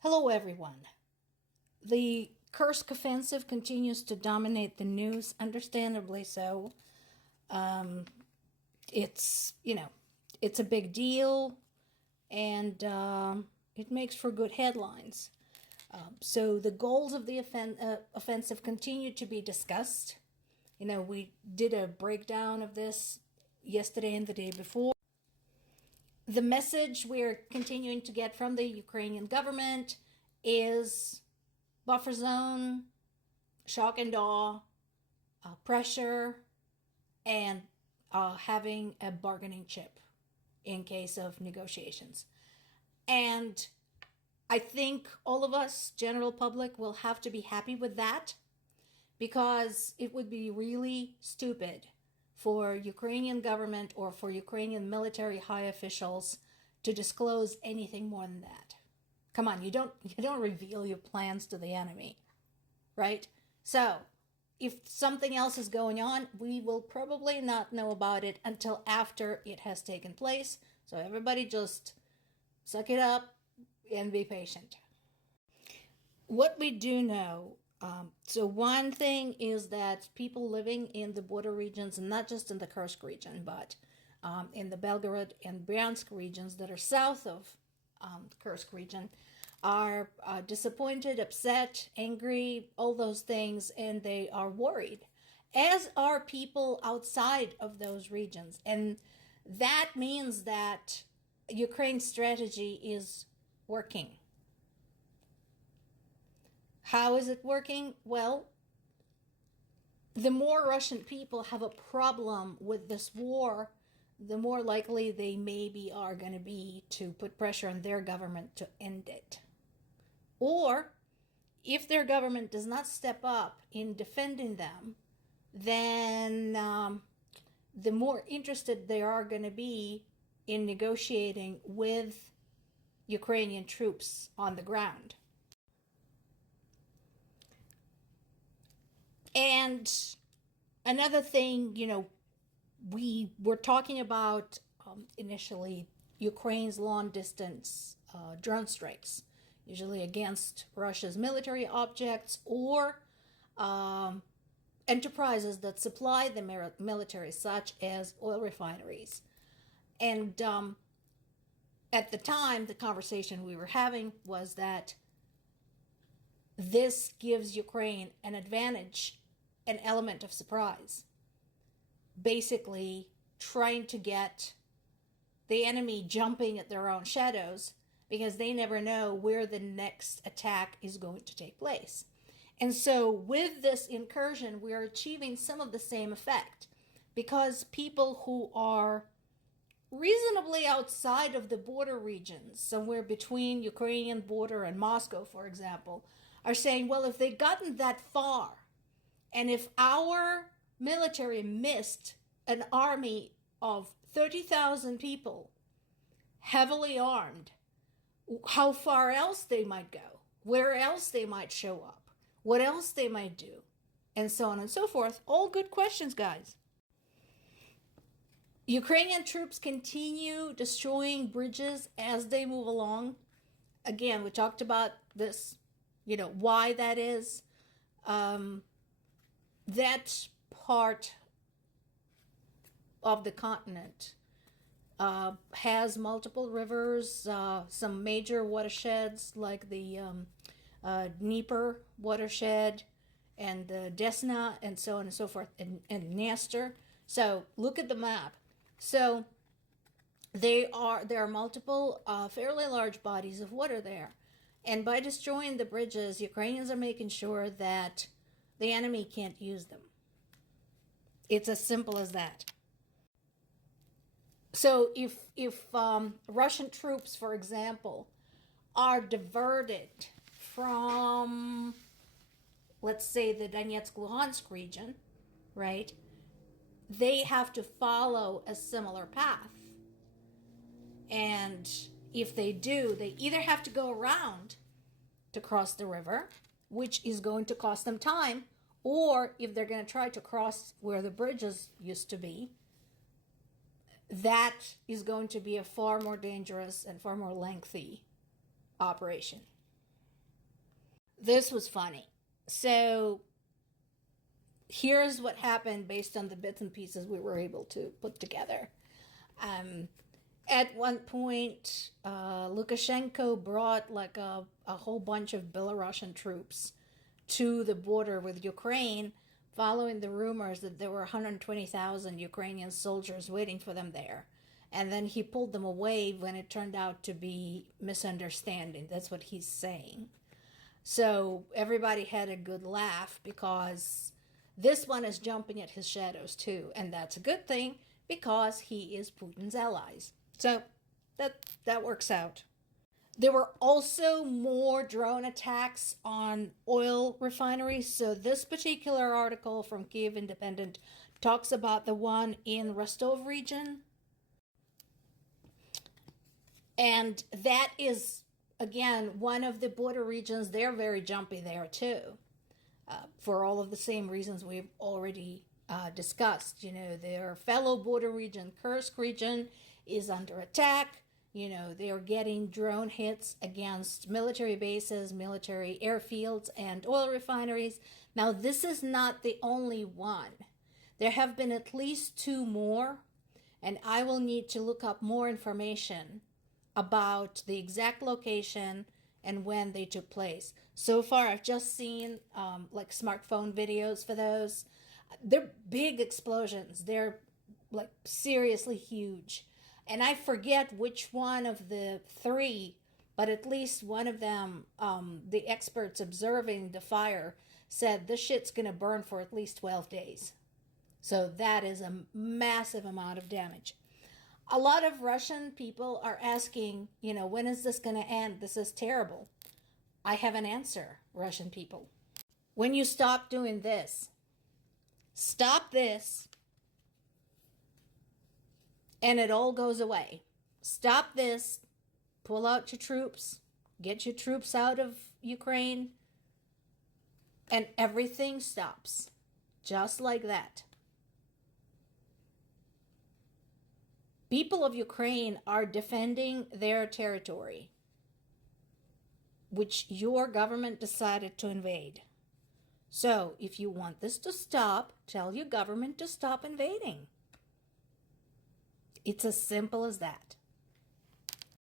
Hello, everyone. The Kursk offensive continues to dominate the news, understandably so. Um, it's a big deal, and it makes for good headlines. So the goals of the offensive continue to be discussed. We did a breakdown of this yesterday and the day before. The message we're continuing to get from the Ukrainian government is buffer zone, shock and awe, pressure, and having a bargaining chip in case of negotiations. And I think all of us, general public, will have to be happy with that, because it would be really stupid for Ukrainian government or for Ukrainian military high officials to disclose anything more than that. Come on, you don't reveal your plans to the enemy, right? So, if something else is going on, we will probably not know about it until after it has taken place. So everybody just suck it up and be patient. What we do know, so one thing is that people living in the border regions, and not just in the Kursk region, but in the Belgorod and Bryansk regions that are south of the Kursk region, are disappointed, upset, angry, all those things, and they are worried, as are people outside of those regions. And that means that Ukraine's strategy is working. How is it working? Well, the more Russian people have a problem with this war, the more likely they maybe are going to be to put pressure on their government to end it. Or, if their government does not step up in defending them, then the more interested they are going to be in negotiating with Ukrainian troops on the ground. And another thing, we were talking about initially Ukraine's long distance drone strikes, usually against Russia's military objects or enterprises that supply the military, such as oil refineries. And at the time, the conversation we were having was that this gives Ukraine an advantage, an element of surprise. Basically, trying to get the enemy jumping at their own shadows, because they never know where the next attack is going to take place. And so with this incursion, we are achieving some of the same effect, because people who are reasonably outside of the border regions, somewhere between Ukrainian border and Moscow, for example, are saying, well, if they'd gotten that far, and if our military missed an army of 30,000 people, heavily armed, how far else they might go, where else they might show up, what else they might do, and so on and so forth. All good questions, guys. Ukrainian troops continue destroying bridges as they move along. Again, we talked about this, why that is. That part of the continent has multiple rivers, some major watersheds like the Dnieper watershed and the Desna and so on and so forth, and Dniester. So look at the map. So there are multiple fairly large bodies of water there. And by destroying the bridges, Ukrainians are making sure that the enemy can't use them. It's as simple as that. So if Russian troops, for example, are diverted from, let's say, the Donetsk-Luhansk region, right, they have to follow a similar path. And if they do, they either have to go around to cross the river, which is going to cost them time, or if they're going to try to cross where the bridges used to be, that is going to be a far more dangerous and far more lengthy operation. This was funny. So here's what happened based on the bits and pieces we were able to put together. At one point, Lukashenko brought like a whole bunch of Belarusian troops to the border with Ukraine, following the rumors that there were 120,000 Ukrainian soldiers waiting for them there. And then he pulled them away when it turned out to be misunderstanding. That's what he's saying. So everybody had a good laugh because this one is jumping at his shadows too. And that's a good thing because he is Putin's allies. So that works out. There were also more drone attacks on oil refineries. So this particular article from Kyiv Independent talks about the one in Rostov region. And that is, again, one of the border regions. They're very jumpy there too, for all of the same reasons we've already discussed. You know, their fellow border region, Kursk region, is under attack. You know, they're getting drone hits against military bases, military airfields, and oil refineries. Now, this is not the only one. There have been at least 2 more, and I will need to look up more information about the exact location and when they took place. So far, I've just seen like smartphone videos for those. They're big explosions. They're like seriously huge. And I forget which one of the 3, but at least one of them, the experts observing the fire said this shit's gonna burn for at least 12 days. So that is a massive amount of damage. A lot of Russian people are asking, you know, when is this gonna end? This is terrible. I have an answer, Russian people. When you stop doing this, stop this, and it all goes away. Stop this, pull out your troops, get your troops out of Ukraine, and everything stops. Just like that. People of Ukraine are defending their territory, which your government decided to invade. So, if you want this to stop, tell your government to stop invading. It's as simple as that.